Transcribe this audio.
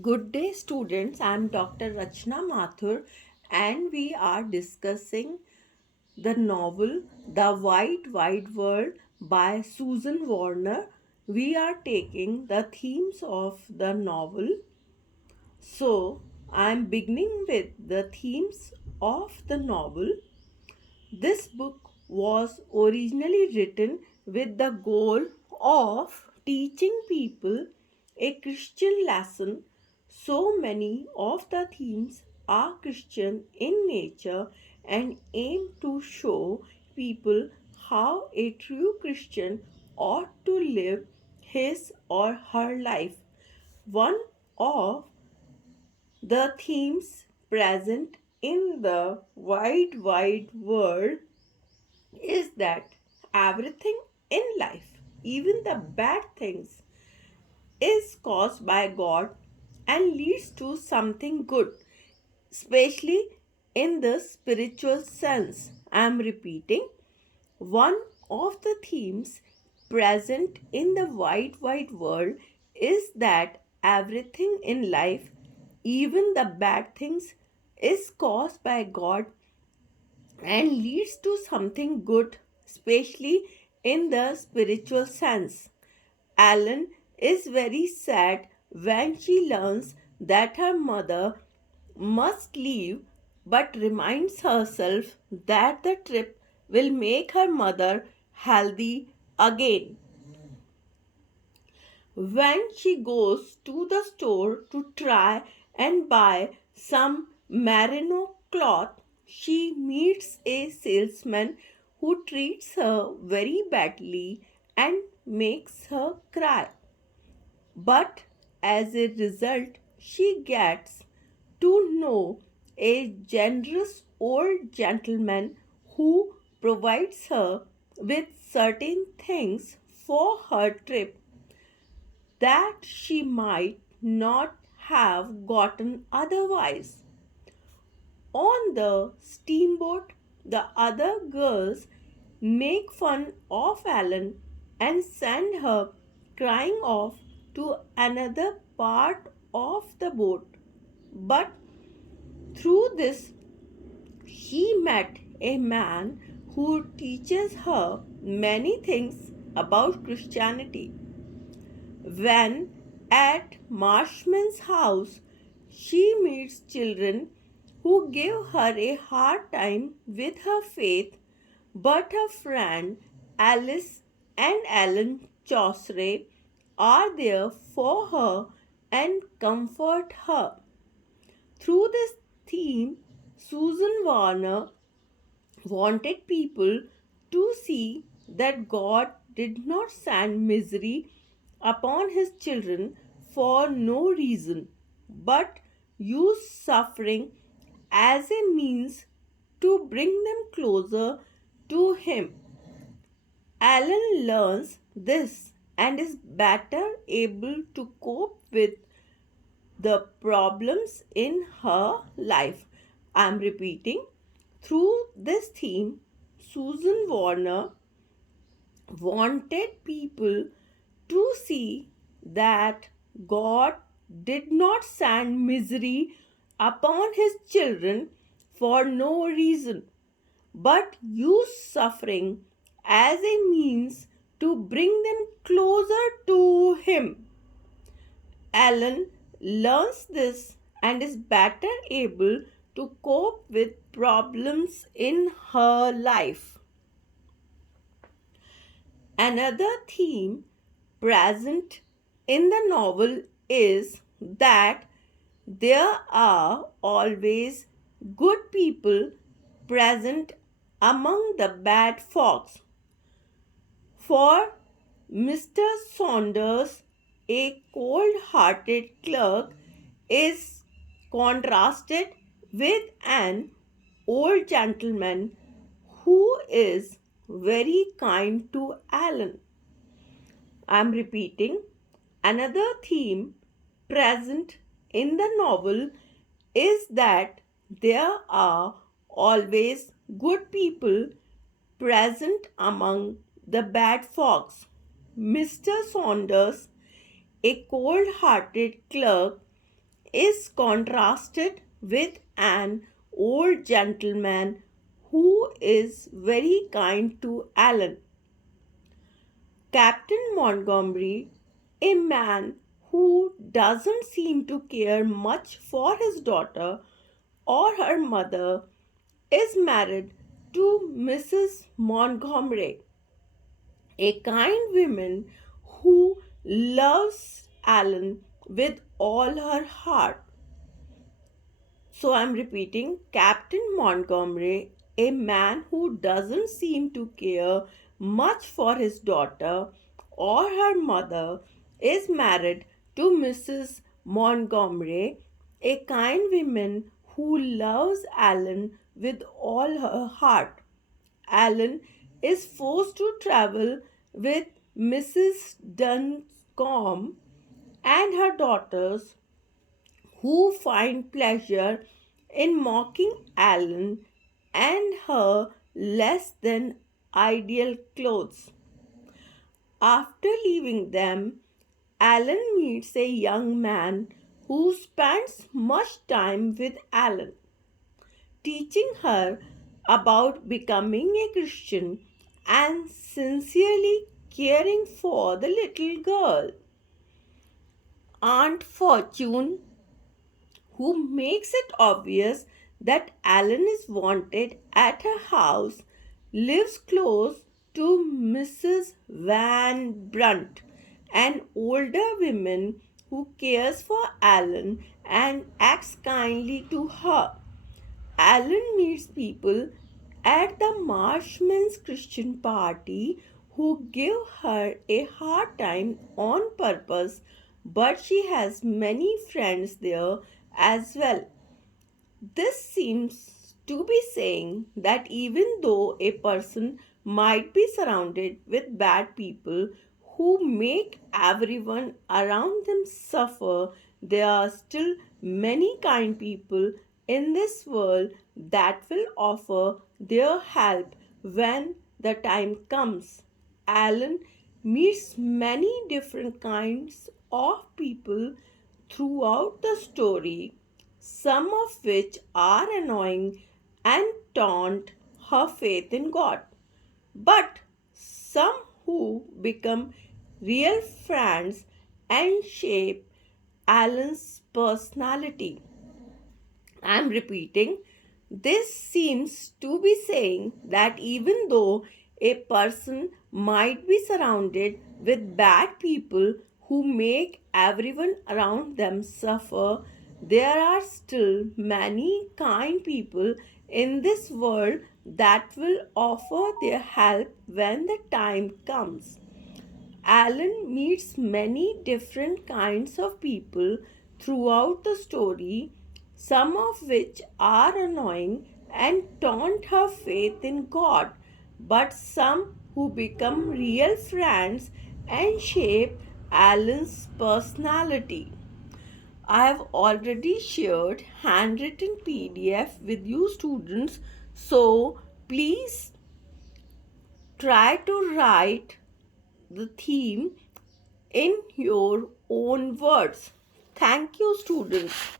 Good day, students. I'm Dr. Rachna Mathur, and we are discussing the novel The Wide World by Susan Warner. We are taking the themes of the novel. So, I'm beginning with the themes of the novel. This book was originally written with the goal of teaching people a Christian lesson. So many of the themes are Christian in nature and aim to show people how a true Christian ought to live his or her life. One of the themes present in the wide world is that everything in life, even the bad things, is caused by God and leads to something good, especially in the spiritual sense. I am repeating, one of the themes present in the wide world is that everything in life, even the bad things, is caused by God and leads to something good, especially in the spiritual sense. Ellen is very sad when she learns that her mother must leave but reminds herself that the trip will make her mother healthy again. When she goes to the store to try and buy some merino cloth, she meets a salesman who treats her very badly and makes her cry. But as a result, she gets to know a generous old gentleman who provides her with certain things for her trip that she might not have gotten otherwise. On the steamboat, the other girls make fun of Ellen and send her crying off to another part of the boat. But through this, she met a man who teaches her many things about Christianity. When at Marshman's house, she meets children who give her a hard time with her faith, but her friend Alice and Alan Chaucer are there for her and comfort her. Through this theme, Susan Warner wanted people to see that God did not send misery upon his children for no reason, but used suffering as a means to bring them closer to him. Alan learns this and is better able to cope with the problems in her life. I'm repeating. Through this theme, Susan Warner wanted people to see that God did not send misery upon his children for no reason, but used suffering as a means to bring them closer to him. Ellen learns this and is better able to cope with problems in her life. Another theme present in the novel is that there are always good people present among the bad folks. For Mr. Saunders, a cold hearted clerk, is contrasted with an old gentleman who is very kind to Alan. I am repeating. Another theme present in the novel is that there are always good people present among the bad folks. Mr. Saunders, a cold hearted clerk, is contrasted with an old gentleman who is very kind to Alan. Captain Montgomery, a man who doesn't seem to care much for his daughter or her mother, is married to Mrs. Montgomery, a kind woman who loves Alan with all her heart. So I'm repeating, Captain Montgomery, a man who doesn't seem to care much for his daughter or her mother, is married to Mrs. Montgomery, a kind woman who loves Alan with all her heart. Alan is forced to travel with Mrs. Dunscombe and her daughters, who find pleasure in mocking Alan and her less than ideal clothes. After leaving them, Alan meets a young man who spends much time with Alan, teaching her about becoming a Christian and sincerely caring for the little girl. Aunt Fortune, who makes it obvious that Alan is wanted at her house, lives close to Mrs. Van Brunt, an older woman who cares for Alan and acts kindly to her. Alan meets people at the Marshman's Christian party who give her a hard time on purpose, but she has many friends there as well. This seems to be saying that even though a person might be surrounded with bad people who make everyone around them suffer, there are still many kind people in this world that will offer their help when the time comes. Alan meets many different kinds of people throughout the story, some of which are annoying and taunt her faith in God, but some who become real friends and shape Alan's personality. I'm repeating, this seems to be saying that even though a person might be surrounded with bad people who make everyone around them suffer, there are still many kind people in this world that will offer their help when the time comes. Alan meets many different kinds of people throughout the story, some of which are annoying and taunt her faith in God, but some who become real friends and shape Alan's personality. I have already shared handwritten PDF with you students, so please try to write the theme in your own words. Thank you, students.